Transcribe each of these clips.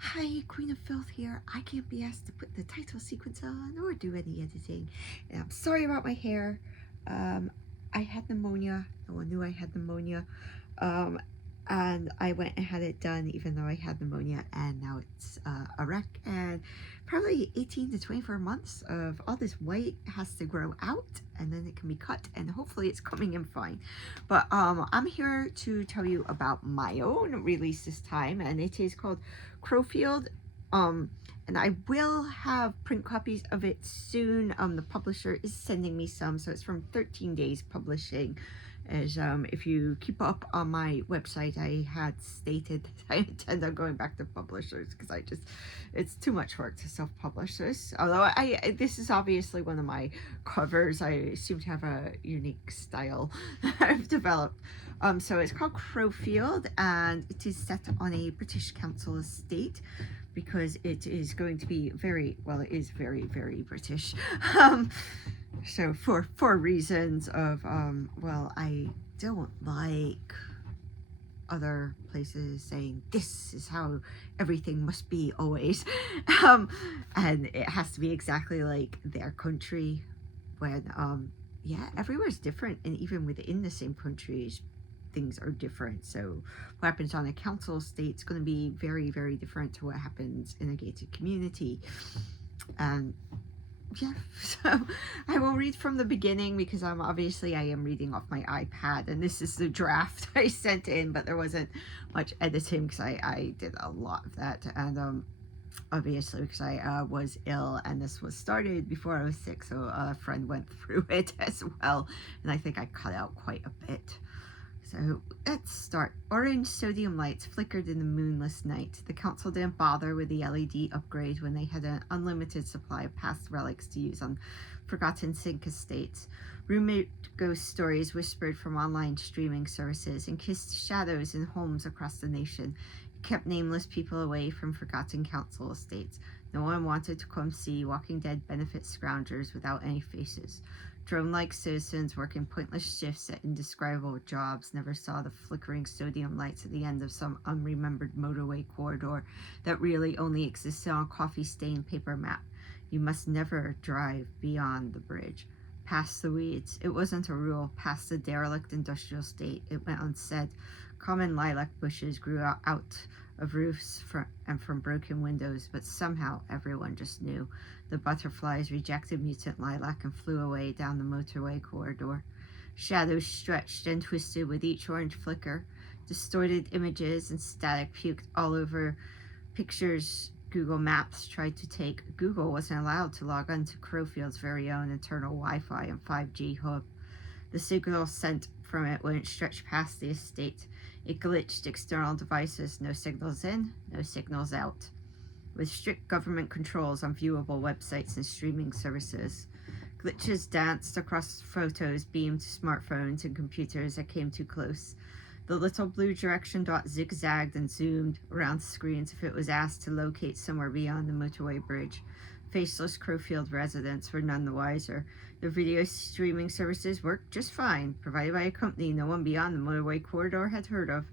Hi, Queen of Filth here. I can't be asked to put the title sequence on or do any editing. And I'm sorry about my hair. I had pneumonia. No one knew I had pneumonia. Um, and I went and had it done even though I had pneumonia, and now it's a wreck, and probably 18 to 24 months of all this white has to grow out, and then it can be cut, and hopefully it's coming in fine. But I'm here to tell you about my own release this time, and it is called Crowfield. And I will have print copies of it soon. The publisher is sending me some, so it's from 13 Days Publishing. As if you keep up on my website, I had stated that I intend on going back to publishers because it's too much work to self-publish this. Although this is obviously one of my covers. I seem to have a unique style I've developed. So it's called Crowfield, and it is set on a British council estate, because it is going to be it is very, very British. So for reasons of, I don't like other places saying this is how everything must be always. And it has to be exactly like their country, when, everywhere's different, and even within the same countries, things are different. So what happens on a council estate is going to be very, very different to what happens in a gated community. And yeah, so I will read from the beginning because obviously I am reading off my iPad, and this is the draft I sent in, but there wasn't much editing because I did a lot of that, and obviously because I was ill, and this was started before I was sick, so a friend went through it as well, and I think I cut out quite a bit. So let's start. Orange sodium lights flickered in the moonless night. The council didn't bother with the LED upgrade when they had an unlimited supply of past relics to use on forgotten sink estates. Rumored ghost stories whispered from online streaming services and kissed shadows in homes across the nation. It kept nameless people away from forgotten council estates. No one wanted to come see Walking Dead benefit scroungers without any faces. Drone-like citizens working pointless shifts at indescribable jobs never saw the flickering sodium lights at the end of some unremembered motorway corridor that really only existed on a coffee-stained paper map. You must never drive beyond the bridge. Past the weeds. It wasn't a rule. Past the derelict industrial state. It went unsaid. Common lilac bushes grew out of roofs and from broken windows, but somehow everyone just knew. The butterflies rejected mutant lilac and flew away down the motorway corridor. Shadows stretched and twisted with each orange flicker. Distorted images and static puked all over pictures Google Maps tried to take. Google wasn't allowed to log on to Crowfield's very own internal Wi-Fi and 5G hub. The signal sent from it wouldn't stretch past the estate. It glitched external devices. No signals in, no signals out. With strict government controls on viewable websites and streaming services. Glitches danced across photos beamed to smartphones and computers that came too close. The little blue direction dot zigzagged and zoomed around screens if it was asked to locate somewhere beyond the motorway bridge. Faceless Crowfield residents were none the wiser. Their video streaming services worked just fine, provided by a company no one beyond the motorway corridor had heard of.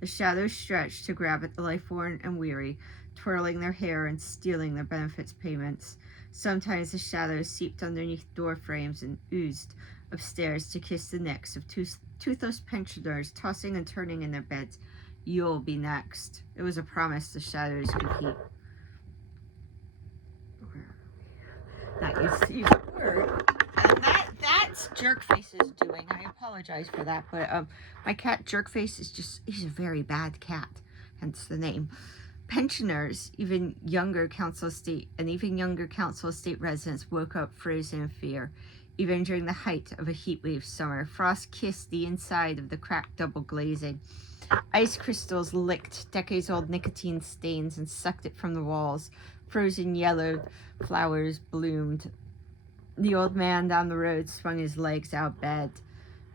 The shadows stretched to grab at the life-worn and weary, twirling their hair and stealing their benefits payments. Sometimes the shadows seeped underneath door frames and oozed upstairs to kiss the necks of toothless pensioners tossing and turning in their beds. You'll be next. It was a promise the shadows could keep. Not used to use the word. And that's Jerkface's doing. I apologize for that, but my cat Jerkface he's a very bad cat, hence the name. Pensioners, even younger council estate residents woke up frozen in fear. Even during the height of a heatwave summer, frost kissed the inside of the cracked double glazing. Ice crystals licked decades-old nicotine stains and sucked it from the walls. Frozen yellow flowers bloomed. The old man down the road swung his legs out of bed.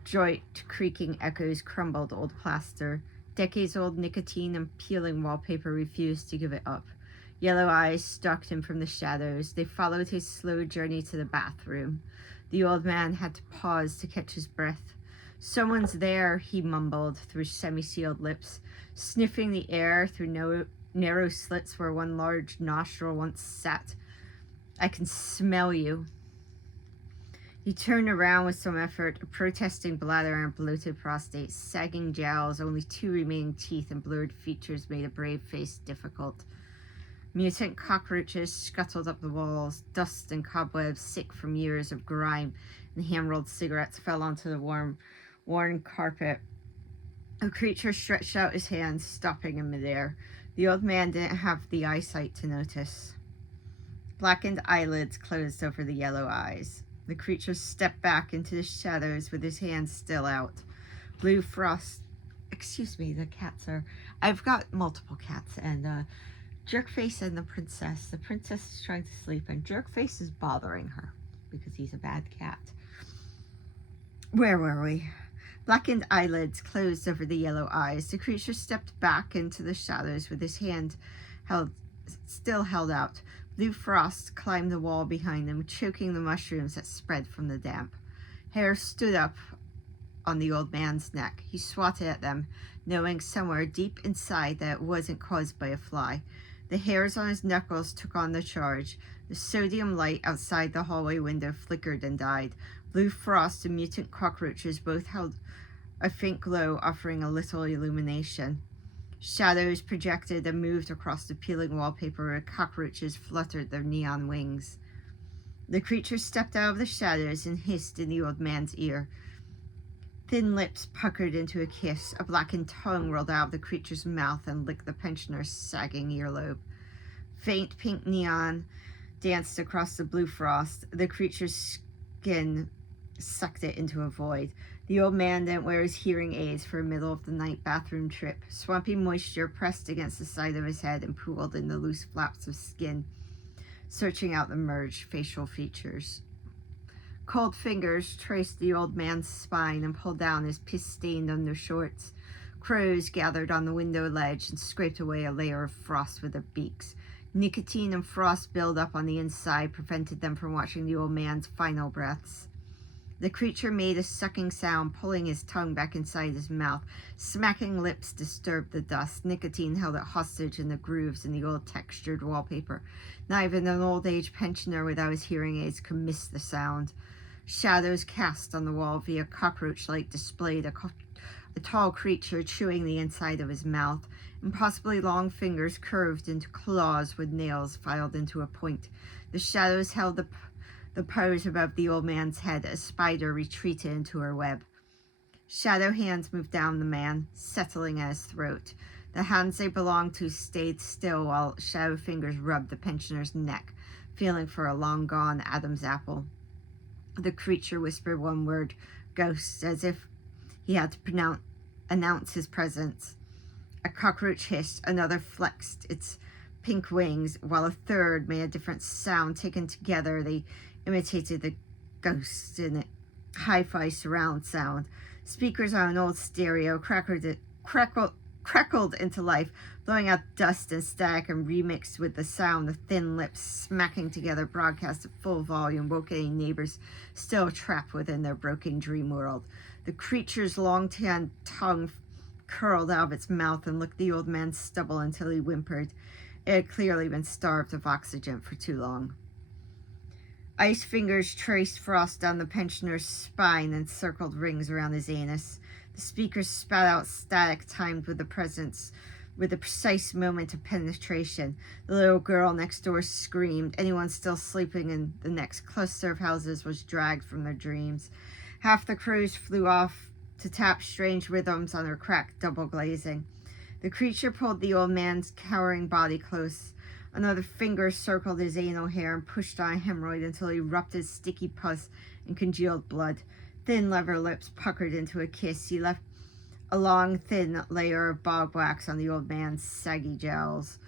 Joint creaking echoes crumbled old plaster. Decades-old nicotine and peeling wallpaper refused to give it up. Yellow eyes stalked him from the shadows. They followed his slow journey to the bathroom. The old man had to pause to catch his breath. "Someone's there," he mumbled through semi-sealed lips, sniffing the air through narrow slits where one large nostril once sat. I can smell you. He turned around with some effort, a protesting bladder and a bloated prostate, sagging jowls, only 2 remaining teeth and blurred features made a brave face difficult. Mutant cockroaches scuttled up the walls, dust and cobwebs sick from years of grime and hand-rolled cigarettes fell onto the warm, worn carpet. A creature stretched out his hands, stopping in midair. The old man didn't have the eyesight to notice. Blackened eyelids closed over the yellow eyes. The creature stepped back into the shadows with his hands still out. Blue frost... Excuse me, the cats are... I've got multiple cats, and Jerkface and the princess. The princess is trying to sleep, and Jerkface is bothering her because he's a bad cat. Where were we? Blackened eyelids closed over the yellow eyes. The creature stepped back into the shadows with his hand still held out. Blue frost climbed the wall behind them, choking the mushrooms that spread from the damp. Hair stood up on the old man's neck. He swatted at them, knowing somewhere deep inside that it wasn't caused by a fly. The hairs on his knuckles took on the charge. The sodium light outside the hallway window flickered and died. Blue frost and mutant cockroaches both held a faint glow, offering a little illumination. Shadows projected and moved across the peeling wallpaper where cockroaches fluttered their neon wings. The creature stepped out of the shadows and hissed in the old man's ear. Thin lips puckered into a kiss. A blackened tongue rolled out of the creature's mouth and licked the pensioner's sagging earlobe. Faint pink neon danced across the blue frost. The creature's skin sucked it into a void. The old man didn't wear his hearing aids for a middle-of-the-night bathroom trip. Swampy moisture pressed against the side of his head and pooled in the loose flaps of skin, searching out the merged facial features. Cold fingers traced the old man's spine and pulled down his piss-stained undershorts. Crows gathered on the window ledge and scraped away a layer of frost with their beaks. Nicotine and frost buildup on the inside prevented them from watching the old man's final breaths. The creature made a sucking sound, pulling his tongue back inside his mouth. Smacking lips disturbed the dust. Nicotine held it hostage in the grooves in the old textured wallpaper. Not even an old-age pensioner without his hearing aids could miss the sound. Shadows cast on the wall via cockroach light displayed a tall creature chewing the inside of his mouth. Impossibly long fingers curved into claws with nails filed into a point. The shadows held the pose above the old man's head. A spider retreated into her web. Shadow hands moved down the man, settling at his throat. The hands they belonged to stayed still while shadow fingers rubbed the pensioner's neck, feeling for a long-gone Adam's apple. The creature whispered one word, ghost, as if he had to announce his presence. A cockroach hissed, another flexed its pink wings, while a third made a different sound. Taken together, they imitated the ghost in a hi-fi surround sound. Speakers on an old stereo crackled into life, blowing out dust and static, and remixed with the sound. The thin lips smacking together broadcast at full volume, woke any neighbors still trapped within their broken dream world. The creature's long tanned tongue curled out of its mouth and licked the old man's stubble until he whimpered. It had clearly been starved of oxygen for too long. Ice fingers traced frost down the pensioner's spine and circled rings around his anus. The speakers spat out static timed with the precise moment of penetration. The little girl next door screamed. Anyone still sleeping in the next cluster of houses was dragged from their dreams. Half the crows flew off to tap strange rhythms on her cracked double glazing. The creature pulled the old man's cowering body close. Another finger circled his anal hair and pushed on a hemorrhoid until he erupted sticky pus and congealed blood. Thin leather lips puckered into a kiss. He left a long, thin layer of bog wax on the old man's saggy jowls.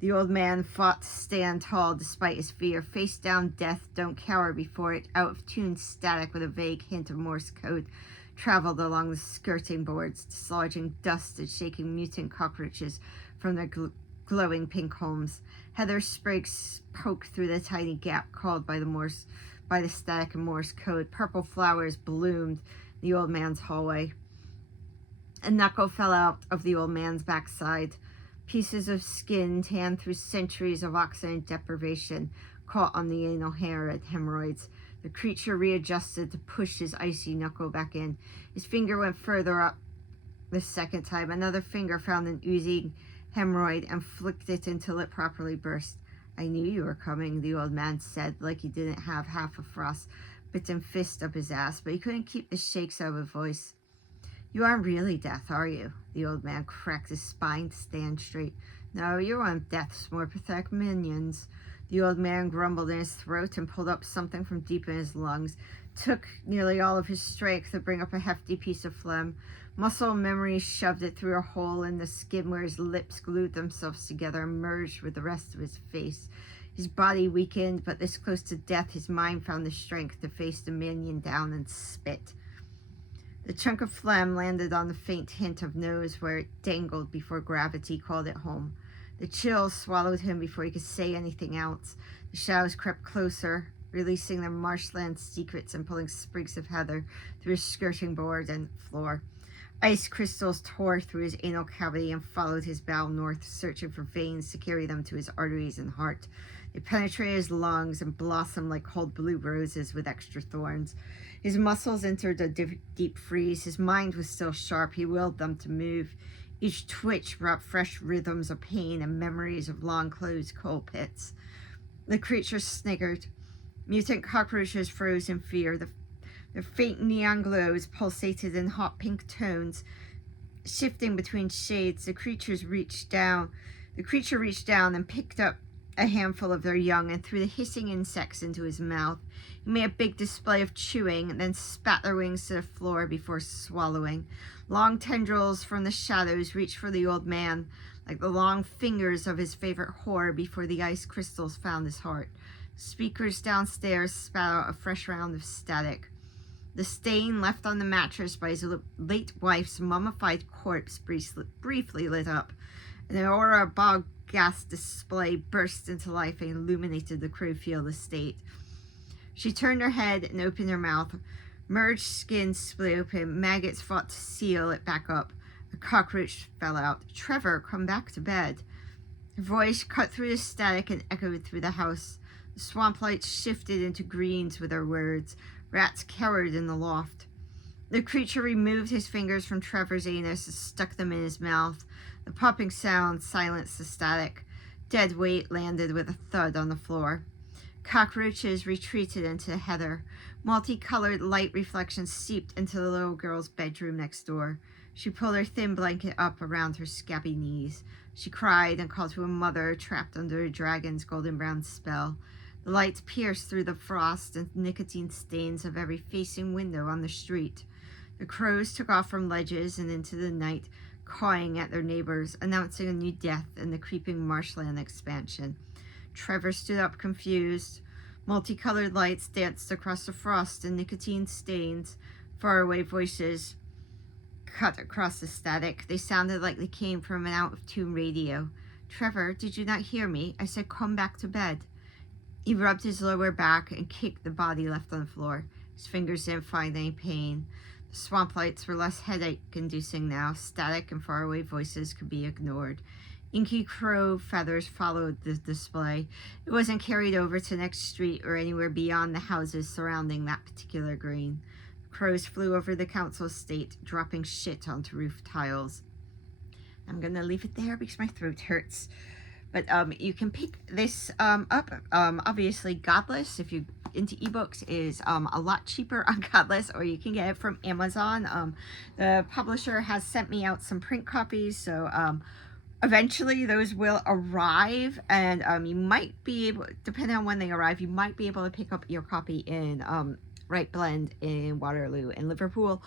The old man fought to stand tall despite his fear. Face down death, don't cower before it. Out of tune static with a vague hint of Morse code traveled along the skirting boards, dislodging dust and shaking mutant cockroaches from their glowing pink homes. Heather sprigs poked through the tiny gap called by the static and Morse code. Purple flowers bloomed in the old man's hallway. A knuckle fell out of the old man's backside. Pieces of skin tanned through centuries of oxygen deprivation caught on the anal hair and hemorrhoids. The creature readjusted to push his icy knuckle back in. His finger went further up the second time. Another finger found an oozing hemorrhoid and flicked it until it properly burst. I knew you were coming, the old man said, like he didn't have half a frostbitten fist up his ass, but he couldn't keep the shakes out of his voice. You aren't really Death, are you? The old man cracked his spine to stand straight. No, you're one of Death's more pathetic minions. The old man grumbled in his throat and pulled up something from deep in his lungs. Took nearly all of his strength to bring up a hefty piece of phlegm. Muscle memory shoved it through a hole in the skin where his lips glued themselves together and merged with the rest of his face. His body weakened, but this close to death, his mind found the strength to face the minion down and spit. The chunk of phlegm landed on the faint hint of nose where it dangled before gravity called it home. The chill swallowed him before he could say anything else. The shadows crept closer, releasing their marshland secrets and pulling sprigs of heather through his skirting board and floor. Ice crystals tore through his anal cavity and followed his bowel north, searching for veins to carry them to his arteries and heart. They penetrated his lungs and blossomed like cold blue roses with extra thorns. His muscles entered a deep freeze. His mind was still sharp. He willed them to move. Each twitch brought fresh rhythms of pain and memories of long-closed coal pits. The creature sniggered. Mutant cockroaches froze in fear. Their faint neon glows pulsated in hot pink tones, shifting between shades. The creature reached down and picked up a handful of their young and threw the hissing insects into his mouth. He made a big display of chewing and then spat their wings to the floor before swallowing. Long tendrils from the shadows reached for the old man, like the long fingers of his favorite whore before the ice crystals found his heart. Speakers downstairs spat out a fresh round of static. The stain left on the mattress by his late wife's mummified corpse briefly lit up. An aurora bog gas display burst into life and illuminated the Crowfield estate. She turned her head and opened her mouth. Merged skin split open. Maggots fought to seal it back up. A cockroach fell out. Trevor, come back to bed. Her voice cut through the static and echoed through the house. The swamp lights shifted into greens with her words. Rats cowered in the loft. The creature removed his fingers from Trevor's anus and stuck them in his mouth. The popping sound silenced the static. Dead weight landed with a thud on the floor. Cockroaches retreated into the heather. Multicolored light reflections seeped into the little girl's bedroom next door. She pulled her thin blanket up around her scabby knees. She cried and called to a mother trapped under a dragon's golden brown spell. The lights pierced through the frost and nicotine stains of every facing window on the street. The crows took off from ledges and into the night, cawing at their neighbors, announcing a new death in the creeping marshland expansion. Trevor stood up confused. Multicolored lights danced across the frost and nicotine stains. Faraway voices cut across the static. They sounded like they came from an out-of-tune radio. Trevor, did you not hear me? I said come back to bed. He rubbed his lower back and kicked the body left on the floor. His fingers didn't find any pain. The swamp lights were less headache-inducing now. Static and faraway voices could be ignored. Inky crow feathers followed the display. It wasn't carried over to the next street or anywhere beyond the houses surrounding that particular green. Crows flew over the council estate, dropping shit onto roof tiles. I'm gonna leave it there because my throat hurts. But you can pick this up. Obviously, Godless, if you're into ebooks, is a lot cheaper on Godless, or you can get it from Amazon. The publisher has sent me out some print copies, so eventually those will arrive, and you might be able, depending on when they arrive, you might be able to pick up your copy in Right Blend in Waterloo and Liverpool.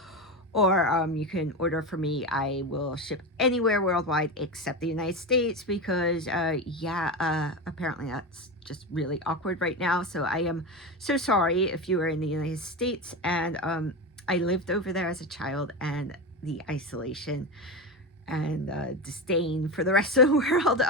Or you can order for me. I will ship anywhere worldwide except the United States because, apparently that's just really awkward right now. So I am so sorry if you are in the United States. And I lived over there as a child, and the isolation and disdain for the rest of the world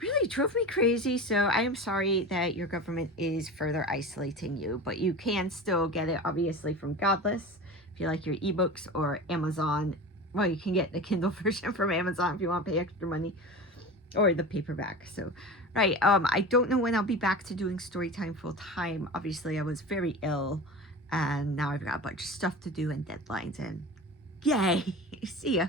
really drove me crazy. So I am sorry that your government is further isolating you. But you can still get it, obviously, from Godless. If you like your ebooks, or Amazon, well, you can get the Kindle version from Amazon if you want to pay extra money, or the paperback. So, right, I don't know when I'll be back to doing story time full time. Obviously, I was very ill, and now I've got a bunch of stuff to do and deadlines, and yay, see ya.